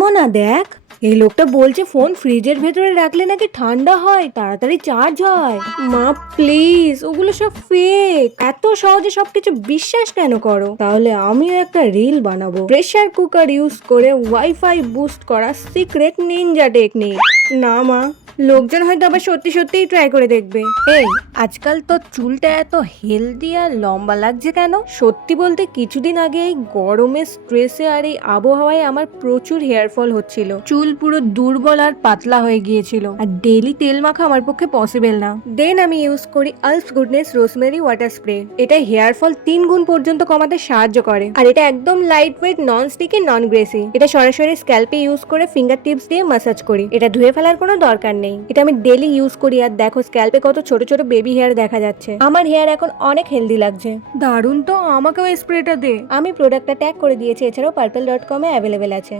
মোনা দেখ, এই লোকটা বলছে ফোন ফ্রিজের ভেতরে রাখলে নাকি ঠান্ডা হয়, তাড়াতাড়ি চার্জ হয়। মা প্লিজ, ওগুলো সব ফেক। এত সহজে সবকিছু বিশ্বাস কেন করো? তাহলে আমিও একটা রিল বানাবো, প্রেসার কুকার ইউজ করে ওয়াইফাই বুস্ট করা সিক্রেট নিনজা টেকনিক। না মা, লোকজন হয়তো আবার সত্যি সত্যিই ট্রাই করে দেখবে। এই, আজকাল তো চুলটা এত হেলদি আর লম্বা লাগছে কেন? সত্যি বলতে কিছুদিন আগে এই গরমে, স্ট্রেসে আর এই আবহাওয়ায় আমার প্রচুর হেয়ার ফল হচ্ছিল। চুল পুরো দুর্বল আর পাতলা হয়ে গিয়েছিল, আর ডেইলি তেল মাখা আমার পক্ষে পসিবল না। দেন আমি ইউজ করি আলফ গুডনেস রোজমেরি ওয়াটার স্প্রে। এটা হেয়ার ফল 3 গুণ পর্যন্ত কমাতে সাহায্য করে, আর এটা একদম লাইট ওয়েট, নন স্টিকি, নন গ্রেসি। এটা সরাসরি স্ক্যাল্পে ইউজ করে ফিঙ্গার টিপস দিয়ে ম্যাসাজ করি। এটা ধুয়ে ফেলার কোনো দরকার নেই। এটা আমি ডেইলি ইউজ করি, আর দেখো স্ক্যাল্পে কত ছোট ছোট বেবি হেয়ার দেখা যাচ্ছে। আমার হেয়ার এখন অনেক হেলদি লাগছে। দারুণ তো, আমাকেও স্প্রেটা দে। আমি প্রোডাক্টটা ট্যাগ করে দিয়েছি, এছাড়াও purple.com এ অ্যাভেলেবেল আছে।